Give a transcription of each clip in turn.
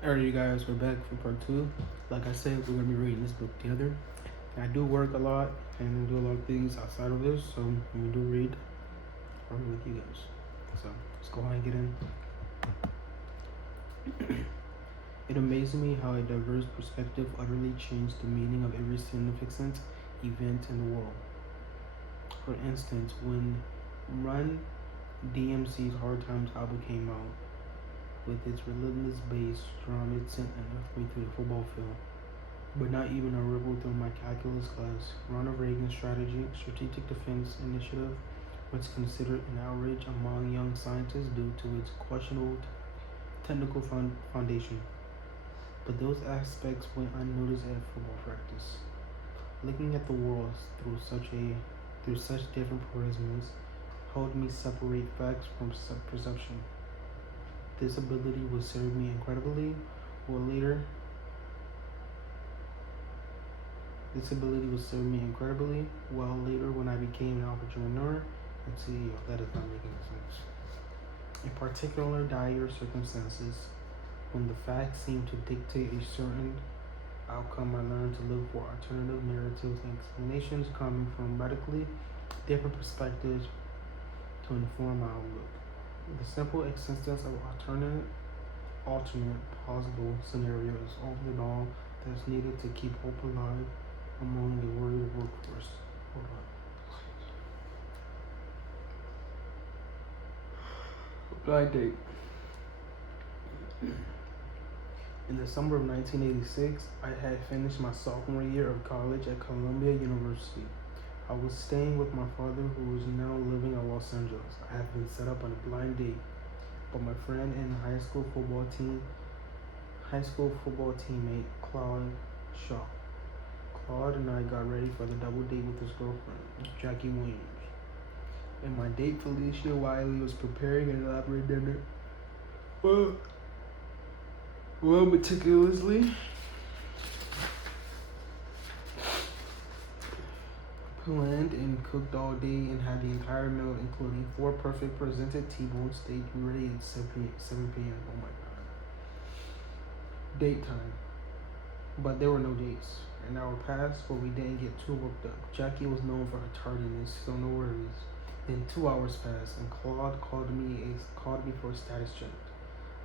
Alright, you guys, we're back for part two. Like I said, we're gonna be reading this book together. And I do work a lot and do a lot of things outside of this, so when we do read, I'll be with you guys. So let's go ahead and get in. It amazes me how a diverse perspective utterly changed the meaning of every significant event in the world. For instance, when Run DMC's Hard Times album came out, with its relentless bass drum, it sent an earthquake through the football field. But not even a ripple through my calculus class. Ronald Reagan's strategic defense initiative was considered an outrage among young scientists due to its questionable technical foundation. But those aspects went unnoticed at football practice. Looking at the world through such different prisms helped me separate facts from perception. This ability would serve me incredibly well later. This ability would serve me incredibly well later when I became an entrepreneur and CEO. That is not making sense. In particular dire circumstances, when the facts seem to dictate a certain outcome, I learned to look for alternative narratives and explanations coming from radically different perspectives to inform my outlook. The simple existence of alternate possible scenarios often all that's needed to keep hope alive among a worried workforce. Hold on. Blind date. In the summer of 1986, I had finished my sophomore year of college at Columbia University. I was staying with my father, who was now living in Los Angeles. I had been set up on a blind date, but my friend and high school football teammate Claude Shaw. Claude and I got ready for the double date with his girlfriend, Jackie Williams. And my date Felicia Wiley was preparing an elaborate dinner. Well, meticulously planned and cooked all day and had the entire meal, including 4 perfect presented T-bone steak, ready at 7 p.m. Oh my god. Date time. But there were no dates. An hour passed, but we didn't get too worked up. Jackie was known for her tardiness, so no worries. Then 2 hours passed, and Claude called me for a status check.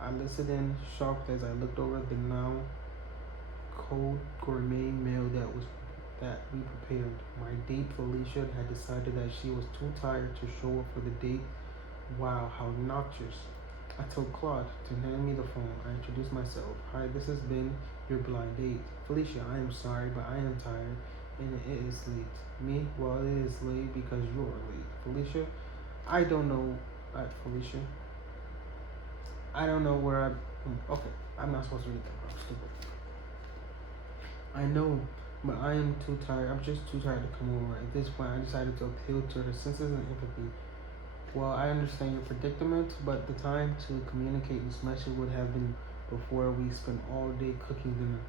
I listened in, shocked as I looked over the now cold gourmet meal that we prepared. My date Felicia had decided that she was too tired to show up for the date. Wow, how obnoxious. I told Claude to hand me the phone. I introduced myself. Hi, this has been your blind date. Felicia, I am sorry, but I am tired and it is late. Me? Well, it is late because you are late. Felicia? I don't know. Felicia? I don't know where okay, I'm not supposed to read that, bro. I'm stupid. I know, but I am too tired. I'm just too tired to come over. At this point, I decided to appeal to her senses and empathy. Well, I understand your predicament, but the time to communicate this message would have been before we spent all day cooking dinner.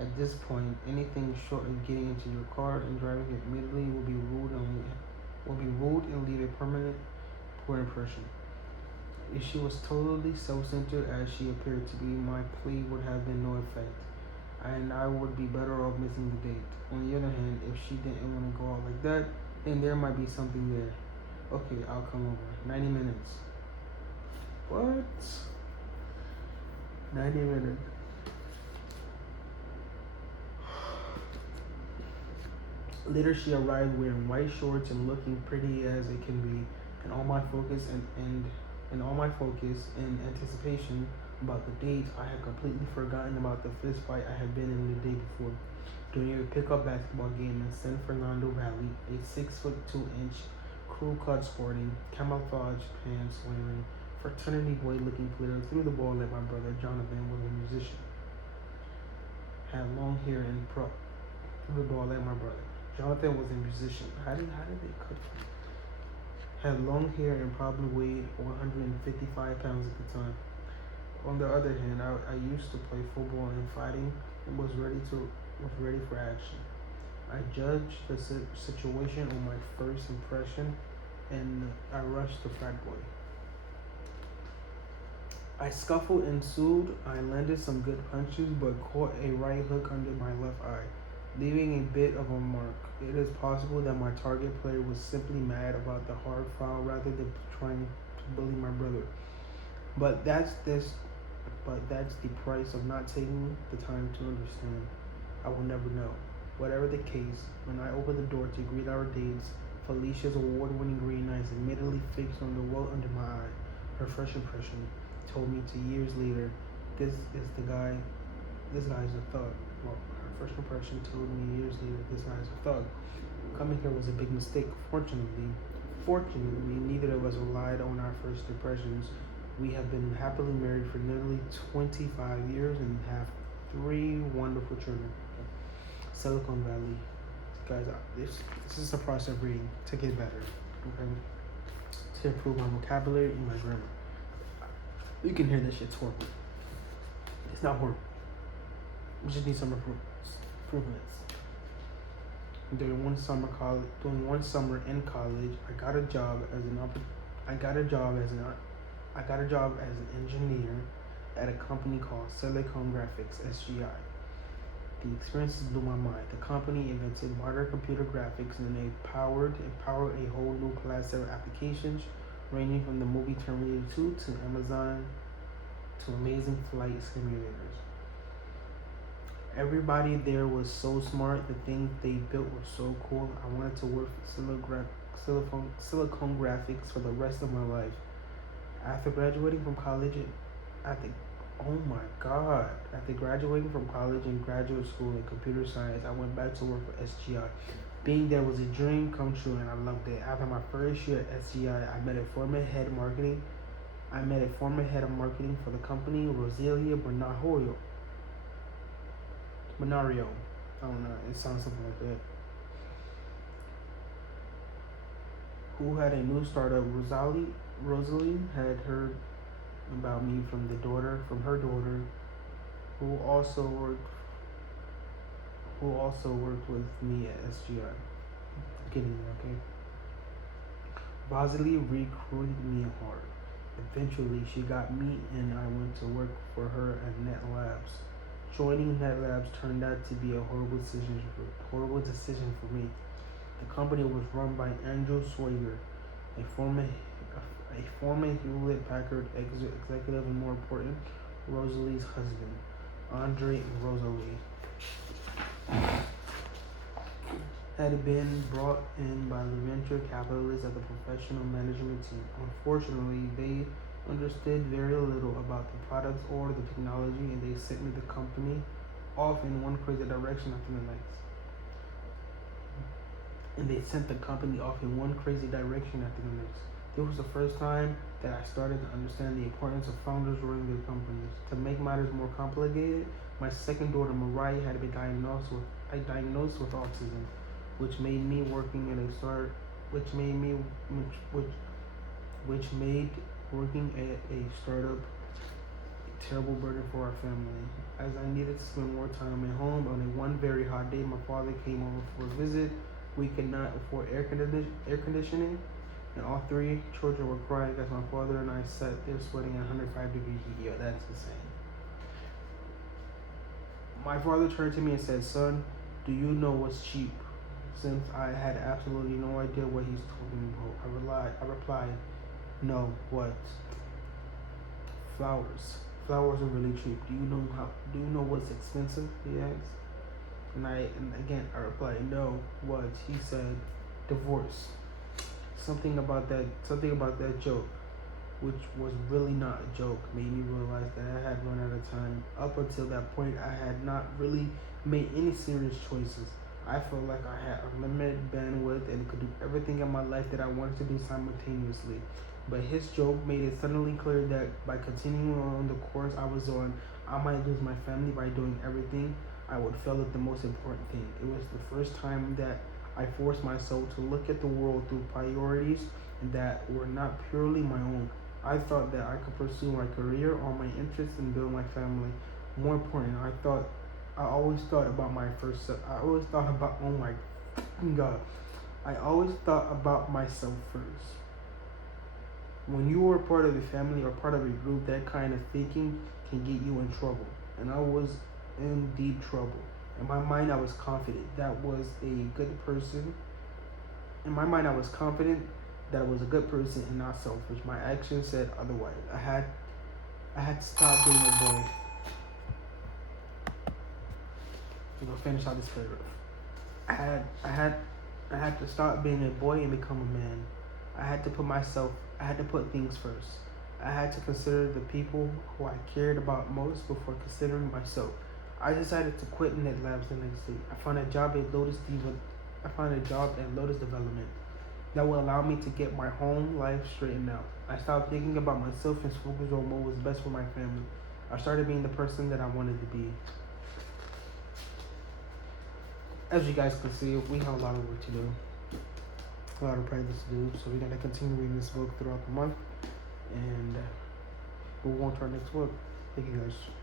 At this point, anything short of getting into your car and driving it immediately will be rude and leave a permanent poor impression. If she was totally self-centered as she appeared to be, my plea would have been no effect, and I would be better off missing the date. On the other hand, if she didn't want to go out like that, then there might be something there. Okay, I'll come over. 90 minutes. What? 90 minutes. Later, she arrived wearing white shorts and looking pretty as it can be, and all my focus and anticipation about the date, I had completely forgotten about the fist fight I had been in the day before during a pickup basketball game in San Fernando Valley. A 6'2" crew cut sporting, camouflage pants wearing, fraternity boy looking player threw the ball at my brother. Jonathan was a musician. Had long hair and threw the ball at my brother. Jonathan was a musician. How did they cut him? Had long hair and probably weighed 155 pounds at the time. On the other hand, I used to play football and fighting and was ready for action. I judged the situation on my first impression and I rushed the frat boy. A scuffle ensued. I landed some good punches, but caught a right hook under my left eye, leaving a bit of a mark. It is possible that my target player was simply mad about the hard foul rather than trying to bully my brother. But that's this. But that's the price of not taking the time to understand. I will never know. Whatever the case, when I opened the door to greet our dates, Felicia's award-winning green eyes immediately fixed on the welt under my eye. Her first impression told me to years later, this is the guy. This guy's a thug. Well, her first impression told me years later, this guy's a thug. Coming here was a big mistake. Fortunately, neither of us relied on our first impressions. We have been happily married for nearly 25 years and have 3 wonderful children. Silicon Valley. Guys, this is a process of reading to get better, okay? To improve my vocabulary and my grammar. You can hear this shit's horrible. It's not horrible. We just need some improvements. During one summer in college, I got a job as an engineer at a company called Silicon Graphics (SGI). The experiences blew my mind. The company invented modern computer graphics and they empowered a whole new class of applications, ranging from the movie Terminator 2 to Amazon to amazing flight simulators. Everybody there was so smart. The things they built were so cool. I wanted to work for Silicon Graphics for the rest of my life. After graduating from college, after graduating from college and graduate school in computer science, I went back to work for SGI. Being there was a dream come true, and I loved it. After my first year at SGI, I met a former head of marketing for the company, Rosalia Benario. I don't know. It sounds something like that. Who had a new startup. Rosalie had heard about me from her daughter, who also worked with me at SGI. Getting there, okay? Rosalie recruited me hard. Eventually, she got me, and I went to work for her at Net Labs. Joining Net Labs turned out to be a horrible decision for me. The company was run by Andrew Swager, a former Hewlett Packard executive, and more important, Rosalie's husband, Andre and Rosalie, had been brought in by the venture capitalists at the professional management team. Unfortunately, they understood very little about the products or the technology, and they sent me the company off in one crazy direction after the next. This was the first time that I started to understand the importance of founders running their companies. To make matters more complicated, my second daughter Mariah had been diagnosed with autism, which made working at a startup a terrible burden for our family. As I needed to spend more time at home, on one very hot day, my father came over for a visit. We could not afford air conditioning, and all 3 children were crying as my father and I sat there sweating at 105 degree heat. Yo, that's insane. My father turned to me and said, "Son, do you know what's cheap?" Since I had absolutely no idea what he's talking about, I replied, "No, what?" "Flowers. Flowers are really cheap. Do you know what's expensive?" he asked. And again I replied, "No, what?" He said, "Divorce." Something about that joke, which was really not a joke, made me realize that I had run out of time. Up until that point, I had not really made any serious choices. I felt like I had unlimited bandwidth and could do everything in my life that I wanted to do simultaneously. But his joke made it suddenly clear that by continuing on the course I was on, I might lose my family. By doing everything I would fail at the most important thing. It was the first time that I forced myself to look at the world through priorities that were not purely my own. I thought that I could pursue my career or my interests and build my family. More important, I always thought about myself first. When you are part of a family or part of a group, that kind of thinking can get you in trouble. And I was in deep trouble. In my mind, I was confident that was a good person. In my mind, I was confident that I was a good person and not selfish. My actions said otherwise. I had to stop being a boy. I'm gonna finish out this paragraph. I had I had I had to stop being a boy and become a man. I had to put things first. I had to consider the people who I cared about most before considering myself. I decided to quit Net Labs the next day. I found a job at Lotus Development that will allow me to get my home life straightened out. I stopped thinking about myself and focused on what was best for my family. I started being the person that I wanted to be. As you guys can see, we have a lot of work to do, a lot of practice to do. So we're gonna continue reading this book throughout the month, and we'll go on to our next book. Thank you guys.